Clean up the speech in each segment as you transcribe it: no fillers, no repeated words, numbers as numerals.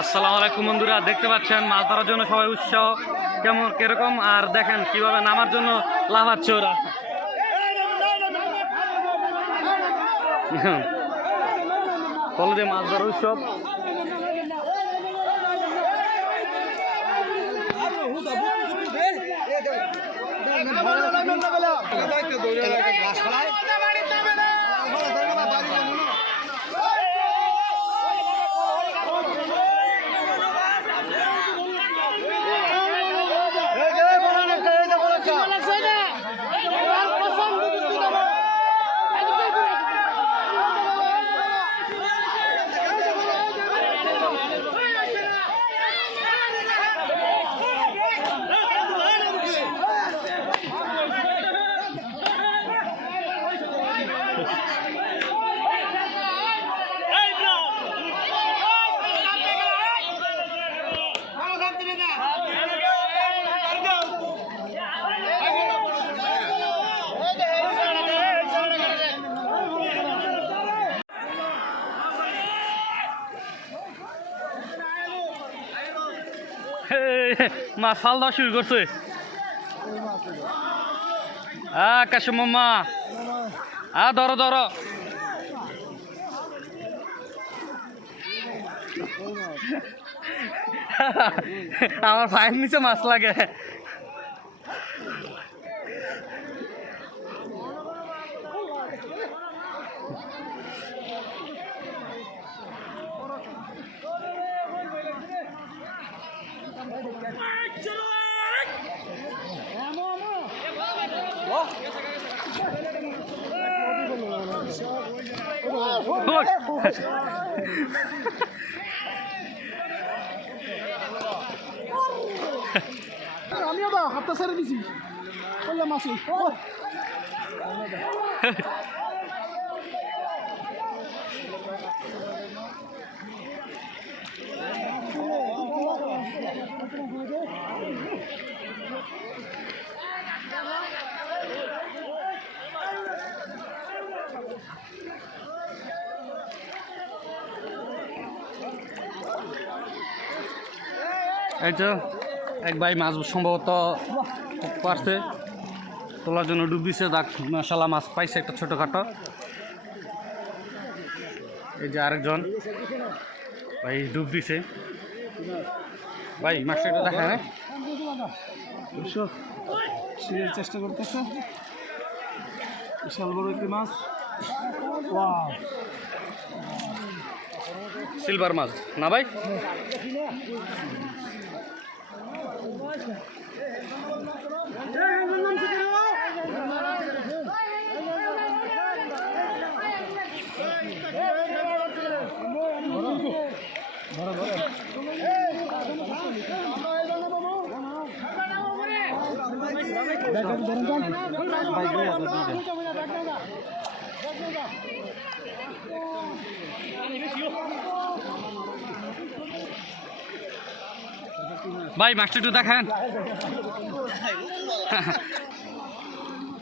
আসসালামু আলাইকুম বন্ধুরা, দেখতে পাচ্ছেন মাছ ধরার জন্য সবাই উৎসাহ কেমন কিরকম, আর দেখেন কিভাবে নামার জন্য লাফাচ্ছে ওরা। কল দিয়ে মাছ ধরার উৎসব। মাছ ফাল দেওয়া শুরু করছে। কাশু মাম্মা, ধরো ধরো। আমার ফাইন নিচে মাছ লাগে। আমি আবার হাতটা ছেড়ে দিছি বললাম মাসি এই তো এক ভাই মাছ সম্ভবত পারছে, তোলার জন্য ডুব দিছে। দেখ মাশাআল্লাহ মাছ পাইছে একটা ছোটোখাটো। এই যে আরেকজন ভাই ডুব দিছে। ভাই মাছটা একটু দেখা হ্যাঁ শিরের চেষ্টা করতেছে। বিশাল বড় একটি মাছ, সিলভার মাছ না ভাই? ভাই মাছটা একটু দেখেন।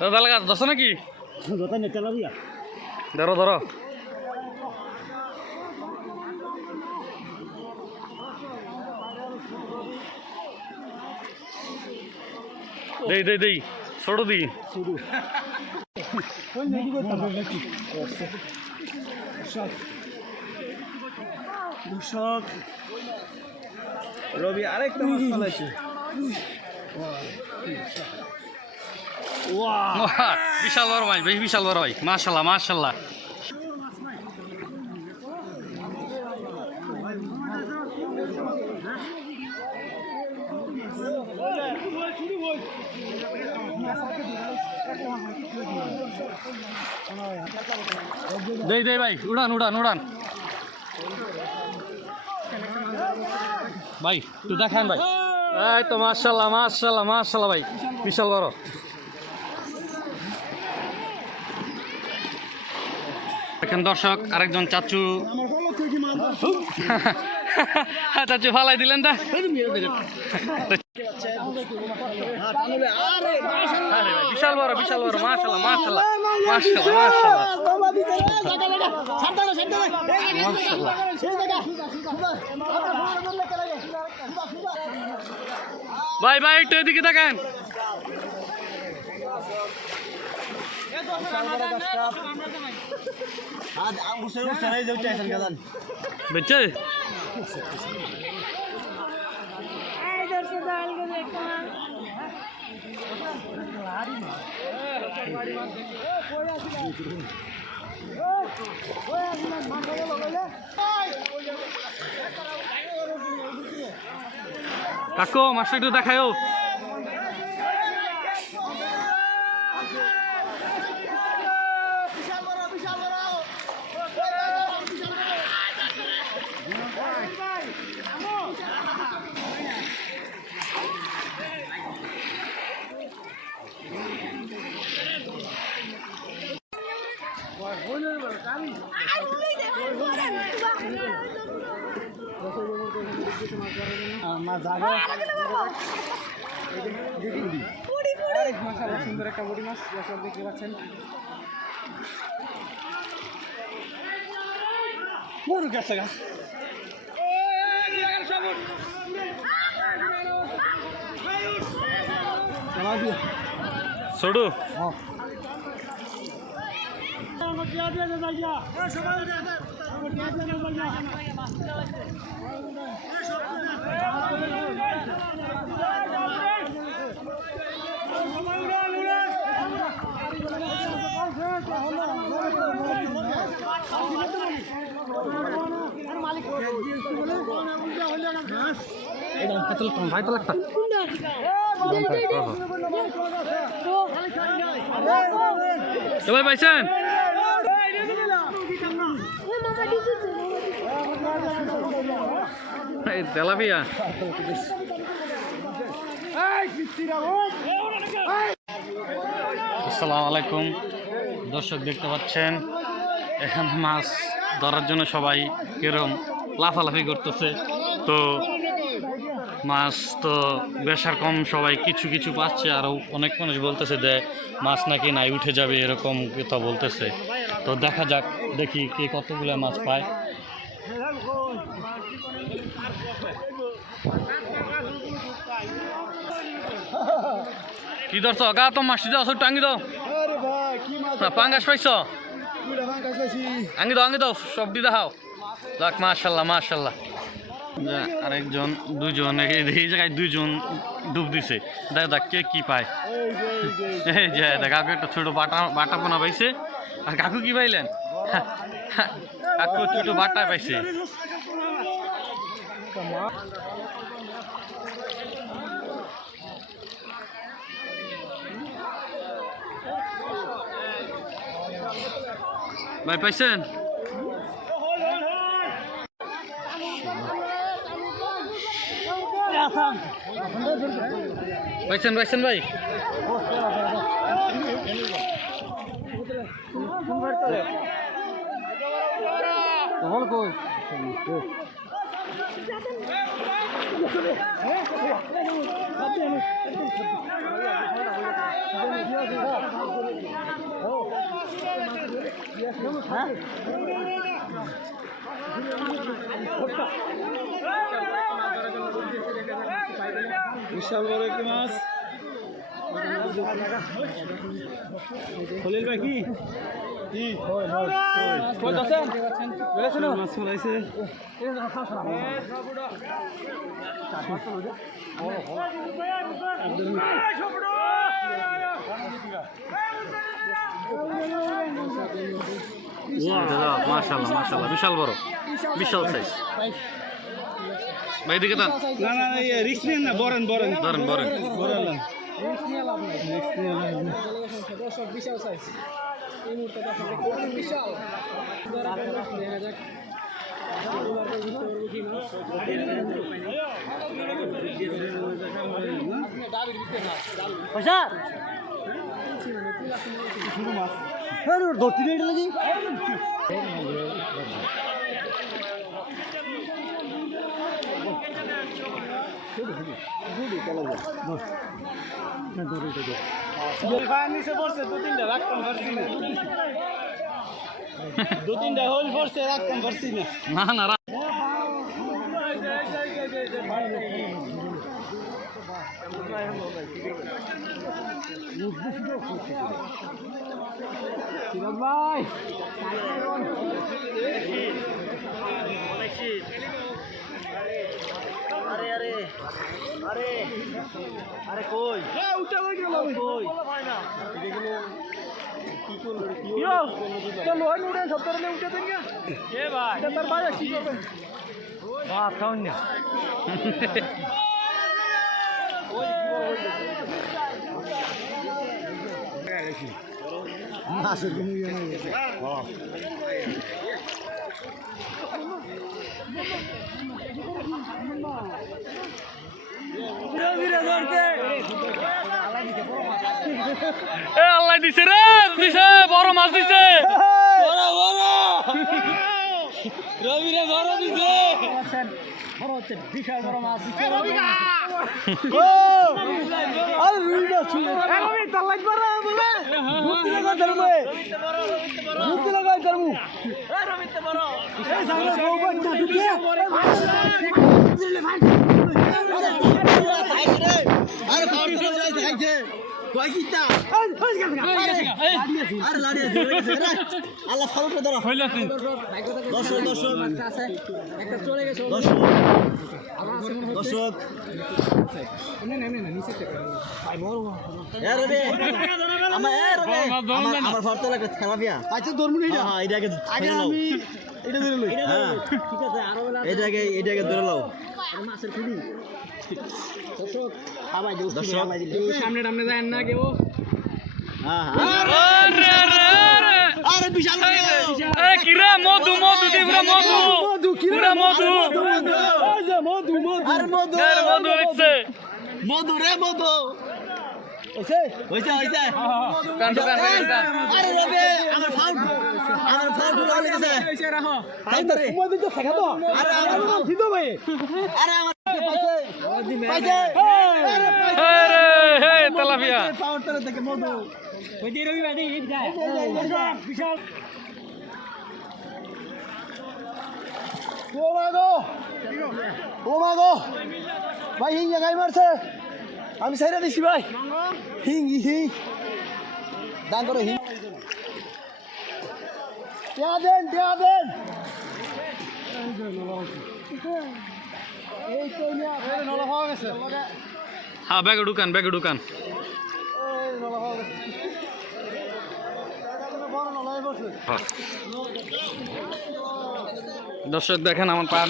দাদা লাগা দশ নাকি? ধরো ধরো। দেই দেই দেই ছোট দিই। রবি আরেকটা মাছ ফেলাইছে। বিশাল বড় ভাই, বেশ বিশাল বড় ভাই, মাশাল্লাহ মাশাল্লাহ। দেই দেই ভাই, উড়ান উড়ান উড়ান ভাই, একটু দেখেন ভাই। এই তো মাশাআল্লাহ মাশাআল্লাহ মাশাআল্লাহ ভাই, বিশাল বড়। দেখেন দর্শক, আরেকজন চাচু চাচু ফালাই দিলেন তা আরে ভাই বিশাল বড় মাশাআল্লাহ মাশাআল্লাহ ভাই ভাই একটু এদিকে দেখেন বেচে কাকু মাছটা একটু দেখায়ও সুন্দর একটা বড়ি মাছ দর্শক দেখতে পাচ্ছেন বড় গেছে গা ছোড়ু ভাই তো লাগতা ভাই পাইছেন তেলাপিয়া আসসালামু আলাইকুম দর্শক দেখতে পাচ্ছেন এখন মাছ ধরার জন্য সবাই কিরম লাফালাফি করতেছে তো মাছ তো বেশার কম সবাই কিছু কিছু পাচ্ছে আরও অনেক মানুষ বলতেছে যে মাছ নাকি নাই উঠে যাবে এরকম কথা বলতেছে তো দেখা যাক দেখি কে কতগুলো মাছ পায় কি ধরছ গা তো মাছ দাও টাঙ্গি দাও পাঙ্গাস পাইছ আঙ্গি দাও সব দিয়ে দেখাও যাক মাশাল্লাহ মাশাল্লাহ আরেকজন দুজন এই জায়গায় দুইজন ডুব দিছে দেখ কে কি পায় এই যে কাকু একটা ছোট বাটা পোনা পাইছে আর কাকু কি পাইলেন কাকু ছোট বাটা পাইছে ভাই পাইছেন পাইছেন ভাই বিশাল বড় একটি মাছ খলিল ভাই কি মাছ ফলাইছে মাশাআল্লাহ মাশাআল্লাহ বিশাল বড় বিশাল সাইজ ভাই দিকে দেন না না রিস্ক নেন না বরেন বিশাল সাইজ এই মুহূর্তে বিশাল পয়সা শুরু মাছ ধরতে দিয়ে লাগি নিচে পড়ছে দু তিনটা রাখতাম পারছি না দু তিনটা হোল পড়ছে রাখতাম পারছি না না না ভাই আরে কই উঠে গেল কই চলো উঠে সত্তর উঠে দেন এ ভাই তার ভাই কি করবেন ভাত খাওন না এ আল্লাহ দিছে রে দিছে বড় মাছ দিছে রবি রে বড় দিছে বড় হচ্ছে বিশাল বড় মাছ ও আরে রুইটা ছুলে রবি তার লাগবে রে বলে বুদ্ধি লাগা ধরবে বুদ্ধি লাগা করমু এ রবি তে বড় এই সামনে বউবা না ঢুকে আরে ফাউল করে বলাইছে খাইছে কই কিটা আরে লাড়ি আছে আল্লাহ ফাউল করে ধরো হইলাছে দর্শক দর্শক আছে একটা চলে গেছে দর্শক দর্শক নিচে থেকে ভাই বড় এ রবি আমার ফটো লাগে থেলাপিয়া আচ্ছা ধরমু না হ্যাঁ এটাকে আগে আমি এটা ধরে লই হ্যাঁ ঠিক আছে আরো বেলা এটাকে ধরে লও মাছের খুলি দর্শক আবাই দর্শক সামনে সামনে যায় না কেউ হ্যাঁ আরে বিশাল এ কিরা মধু মধু দিবরা মধু পুরা মধু এই যে মধু মধু আরে মধু মধু হইছে মধু রে মধু ওইছে ওইছে ওইছে কান আরে রবে আমার ফাউল করে গেছে ওইছে রাখো তাড়াতাড়ি মধু তো খাগা তো আরে আমার দিদো ভাই আরে আমার পাইছে আরে হে তেলাপিয়া পাওয়ার তরে থেকে মধু ওই যে রবি ভাই এই যায় বিশাল ও মাগো ভাই হিং গাই মারছে আমি সাইরা দিছি ভাই হিং দান করে হিং দেয়া দেন এই তো নিয়া নলা হওয়া গেছে হ্যাঁ ব্যাগে ঢুকান এই নলা হওয়া গেছে বড় নলাই বসে দর্শক দেখেন আমার পান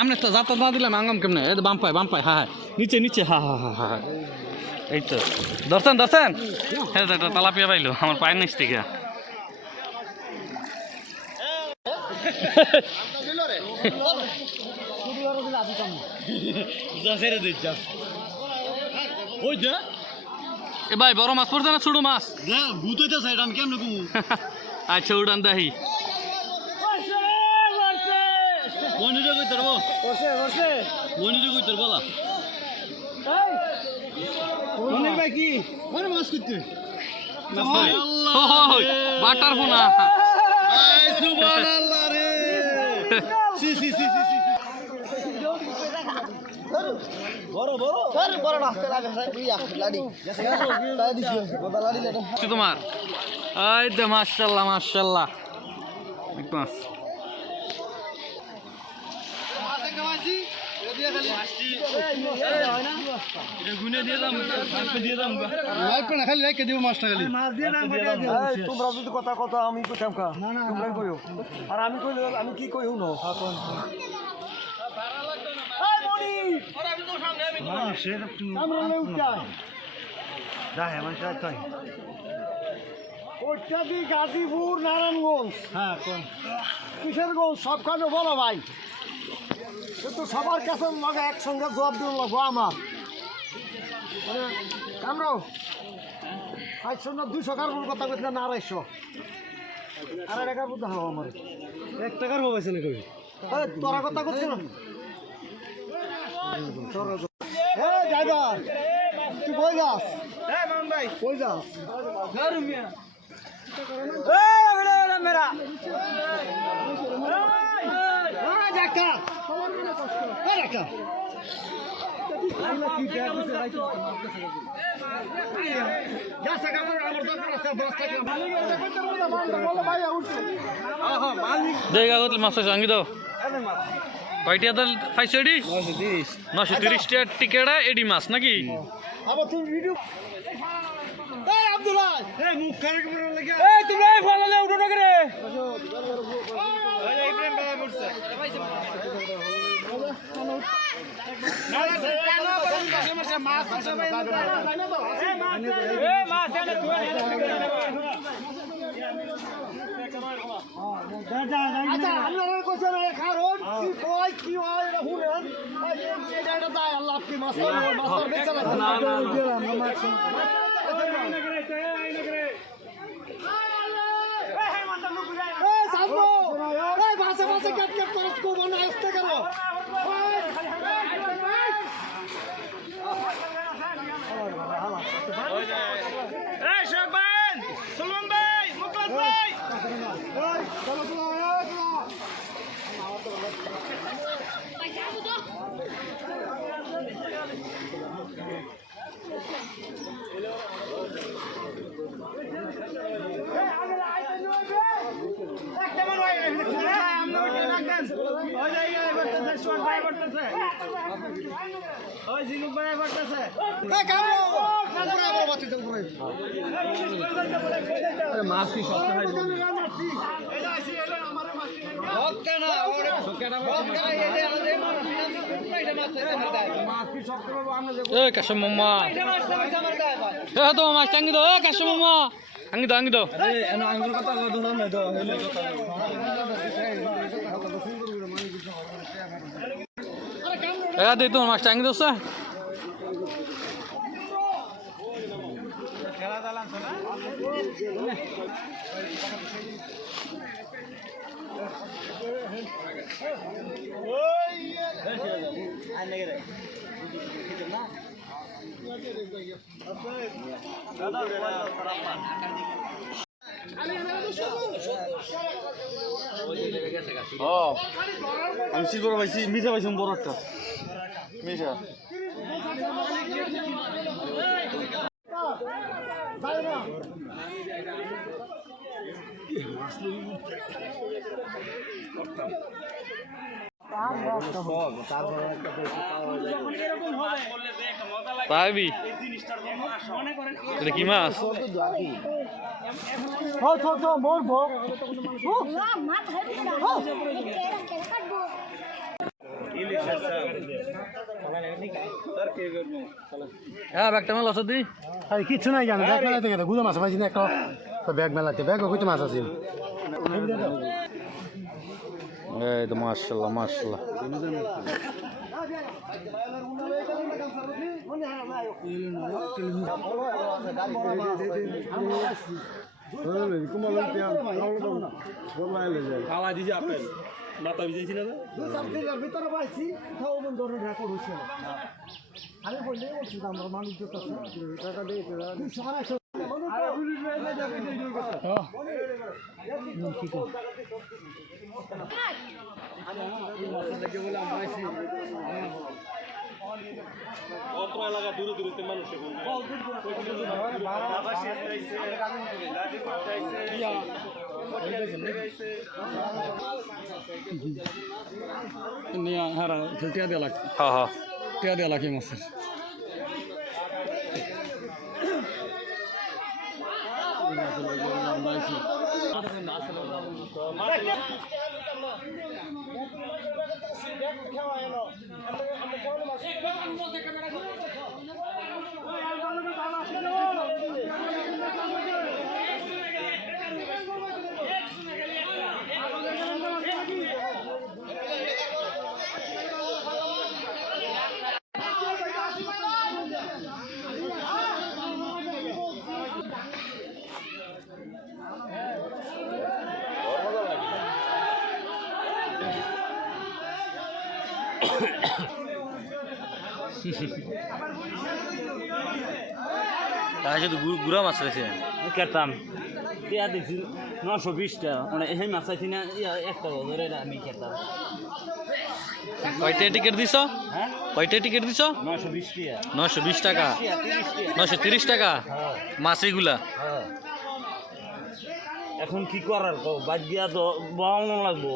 আপনি তো যাত্রা না দিলাম আঙ্গাম কেমনে এই বাম পায় হ্যাঁ নিচে হ্যাঁ এই তো দর্শন হ্যাঁ তালাপিয়া পাইলো আমার পায়ের নিচ থেকে এ ভাই বড় মাছ পড়ছে না ছোট মাছ ভূত হইতেছে এটা আমি কেমন কমু আচ্ছা উড়ান দাহি মনিরে কই ধরবো মনিরে কই ধরবো বলা মনির ভাই কি মানে মাছ কিনতে বাটার ফোনা সুবহানাল্লাহ রে সি বড় রাস্তা লাগে লাড়ি তাই দিছি গোদা লাড়ি লেটা তোমার এই তো মাশাআল্লাহ মাছ খালি রাখে দিব মাছটা খালি তোমরা যদি কথা আমি কইতাম কা তোমরা কইও আর আমি কইলে আমি কি কইও না গাজীপুর নারায়ণগঞ্জ হ্যাঁ কিশোরগঞ্জ সবখানে বলো ভাই কিন্তু সবার কাছে লাগে একসঙ্গে জবাব দিন লাগবো আমার কামরাও 500 না 200 কার কথা কইতে না 250 আর টাকার বুদ্ধ হলো আমার 1 টাকার হবে না কই তোরা কথা করছ না ড্রাইভার তুই কই যাস? কই যাস? মেরা দেখা দেখা জায়গা কত মাছ আছে আঙ্গি দাও কয়টা দল পাইছো এডি 930 টাকা টিকেট এডি মাছ নাকি আবার তুমি ভিডিও এই আব্দুল্লাহ এই মুখ খারাপ করে লাগে এই তুমি এই ফলালে উঠো না করে এই ইব্রাহিম ভাই বলছে না মাছ আছে ভাই এই মাছ এনে তুই আচ্ছা আপনারা কোথায় না কারণ কি কই কি হয় এটা শুনেন এটা দায় আল্লাহ আপনি মাছ মাছ বেচা না মাছ মাছ কি সব কাশম মামা তো মাছ টাঙ্গি দাও কাশম মামা আঙ্গি দাও আঙ্গুর কথা দে তোমার মাছ টাঙ্গি দোস আমি সিলভার পাইছি মিঠা পাইছি বড় একটা মিঠা পাবি এটা কি মাছ মরবো হ্যাঁ ব্যাগটা মেলা আছে দি আরে কিছু নাই জানো ব্যাগ মেলাতে গেলে গুলো মাছ পাইছি না একটা ব্যাগ মেলাতে ব্যাগ কইতে মাছ আছে এই তো মাশাআল্লাহ মাশাআল্লাহ কালা দিছে আপেল মাথা ভিজাইছি না ভিতরে পাইছি তাও বন্ধ ঢাকা হইছে আমি বললে বলছি আমরা মানুষ যত টাকা দিয়ে অত এলাকা দূরে দূরে মানুষ টিয়া দেওয়া লাগে হ্যাঁ হ্যাঁ টিয়া দেওয়া লাগে মাছের তাই শুধু গুড়া মাছ রয়েছে খেতাম টিয়া দিচ্ছি 920 টাকা মানে এই মাছ চাইছি না একটা ধরে আমি খেতাম কয়টা টিকিট দিছ হ্যাঁ কয়টা টিকিট দিছ 920 920 টাকা টাকা 930 টাকা হ্যাঁ মাছ এগুলা হ্যাঁ এখন কি করার বাদ দিয়া তো বাউনো লাগবো